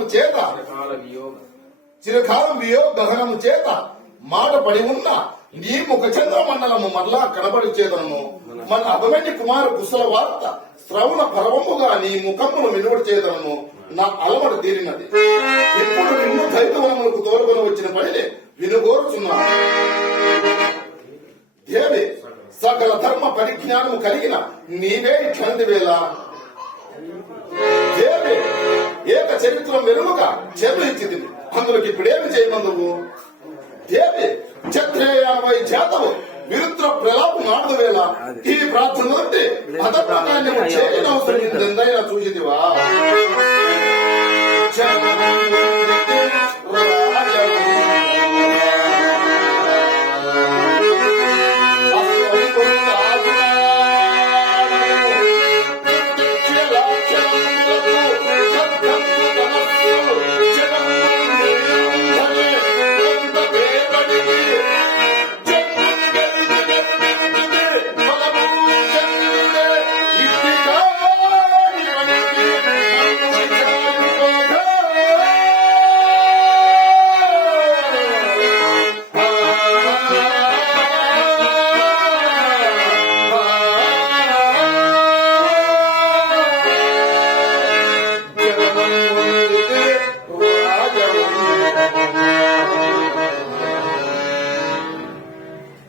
దహనము చేత చిరకాలం వియోగ దహనము చేత మాట పడి ఉన్న నీ ముఖ చంద్ర మండలము మరలా కనబడి చేతను మన అభిమన్య కుమార కుశల వార్త శ్రవణ పర్వముగా నీ ముఖమును వినుబడి చేతను నా అలవాటు తీరినది. ఇప్పుడు నిన్ను దైతవనములకు తోలుకొని వచ్చిన పనిని వినుగోరుచున్నాను. దేవి సకల ధర్మ పరిజ్ఞానము కలిగిన నీవే ఇట్లాంటి వేళ దేవి ఏక చరిత్రం వెలుగుగా చెరు ఇచ్చింది. అందులోకి ఇప్పుడేమి చేయమందువు దేవి క్షత్రియ జాతవు విరుద్ర ప్రలాపం నాడు వేళ ఈ ప్రార్థన నుండి అదర్భాన్ని చేయనవసరం ఎంతైనా చూసిదివా?